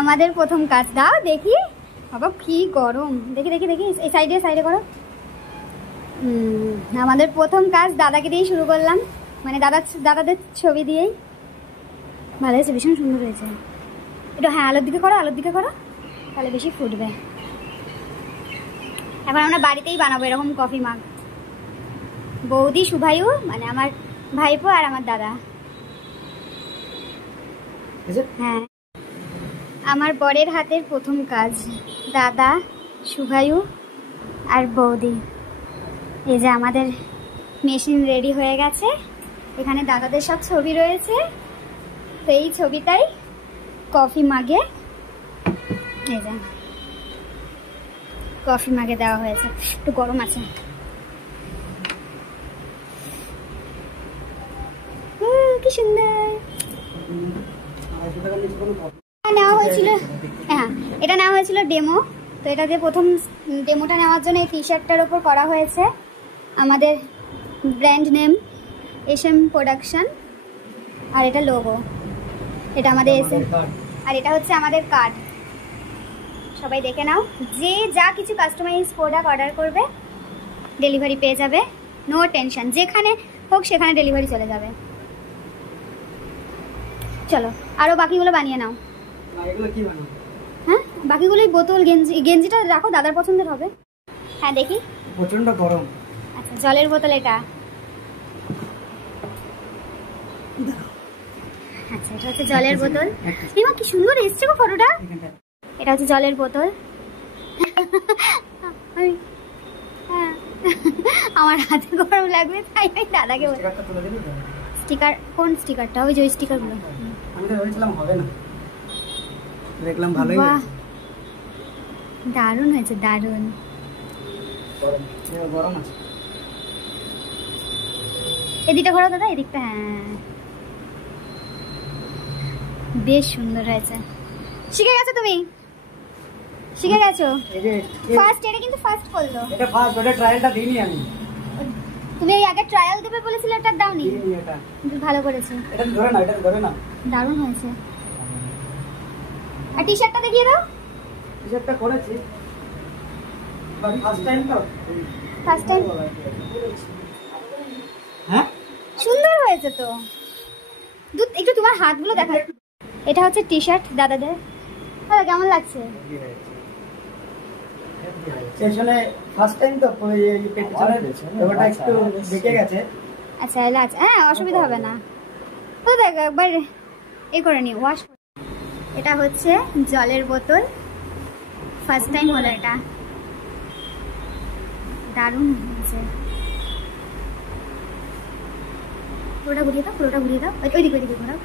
আমাদের প্রথম কাজ দাও দেখি। বাবা কি গরম, দেখি দেখি দেখি এই সাইডে সাইডে করো। আমাদের প্রথম কাজ দাদাকে দিয়েই শুরু করলাম, মানে দাদাদের ছবি দিয়েই। ভালো হয়েছে, ভীষণ সুন্দর হয়েছে। একটু হ্যাঁ আলোর দিকে করো, আলোর দিকে করো, তাহলে বেশি ফুটবে। এখন আমরা বাড়িতেই বানাবো এরকম কফি মাগ। বৌদি, শুভায়ু মানে আমার ভাইপো আর আমার দাদা। হ্যাঁ, আমার বরের হাতের প্রথম কাজ, দাদা, শুভায়ু আর বৌদি। এই যে আমাদের মেশিন রেডি হয়ে গেছে, এখানে দাদাদের সব ছবি রয়েছে। তো এই ছবিটাই কফি মাগে, এই যে কফি মাগে দেওয়া হয়েছে। একটু গরম আছে। কি সুন্দর নেওয়া হয়েছিল। হ্যাঁ, এটা নেওয়া হয়েছিল ডেমো। তো এটাতে প্রথম ডেমোটা নেওয়ার জন্য এই টি শার্টটার ওপর করা হয়েছে আমাদের ব্র্যান্ড নেম SM প্রোডাকশন, আর এটা লোগো, এটা আমাদের SM, আর এটা হচ্ছে আমাদের কার্ড। সবাই দেখে নাও, যে যা কিছু কাস্টমাইজ প্রোডাক্ট অর্ডার করবে ডেলিভারি পেয়ে যাবে, নো টেনশন। যেখানে হোক সেখানে ডেলিভারি চলে যাবে। চলো আরো বাকিগুলো বানিয়ে নাও। হ্যাঁ, বাকিগুলোই বোতল, গেঞ্জিটা রাখো, দাদার পছন্দের হবে। হ্যাঁ দেখি, প্রচন্ড গরম। আচ্ছা, জলের বোতল এটা। আচ্ছা, এটা হচ্ছে জলের বোতল। এমা কি সুন্দর এসছে গো ফটোটা। এটা হচ্ছে জলের বোতল। আমার হাতে গরম লাগবে তাই আমি দাদাকে বলি। স্টিকার, কোন স্টিকারটা? ওই যে ওই স্টিকারগুলো। আমি তো ভেবেছিলাম হবে না, দেখলাম ভালোই হয়েছে। দারুণ হয়েছে, দারুণ। গরম আছে। এদিকটা ঘোরাও দাদা, এদিকটা। হ্যাঁ, বেশ সুন্দর হয়েছে। শিখে গেছো তুমি, শিখে গেছো। ফার্স্ট, এটা কিন্তু ফার্স্ট করলো। এটা ফার্স্ট, ওটা ট্রায়ালটা দিইনি আমি। তুমি এই আগে ট্রায়াল দেবে বলেছিলে, এটা দাওনি। এটা ভালো করেছে। এটা ধরে না, এটা ধরে না। দারুণ হয়েছে। আর টি-শার্টটা দেখিয়ে দাও। টি-শার্টটা করেছি, ফার্স্ট টাইম তো। First time. হ্যাঁ, সুন্দর হয়েছে তো। একটু তোমার হাতগুলো দেখা। এটা হচ্ছে টি-শার্ট দাদাদের। দাদা কেমন লাগছে? সেশনে ফার্স্ট টাইম তো, এই পেছনের ব্যাপারটা একটু বেঁকে গেছে। আচ্ছা, এলা আছে। হ্যাঁ, অসুবিধা হবে না। তো দেখ একবার এই করে নি, ওয়াশ। এটা হচ্ছে জলের বোতল, ফার্স্ট টাইম হলো এটা। দারুণ হয়েছে। পুরোটা ঘুরিয়ে দাও, পুরোটা ঘুরিয়ে দাও। ওইদিকে ওইদিকে ঘোরাও।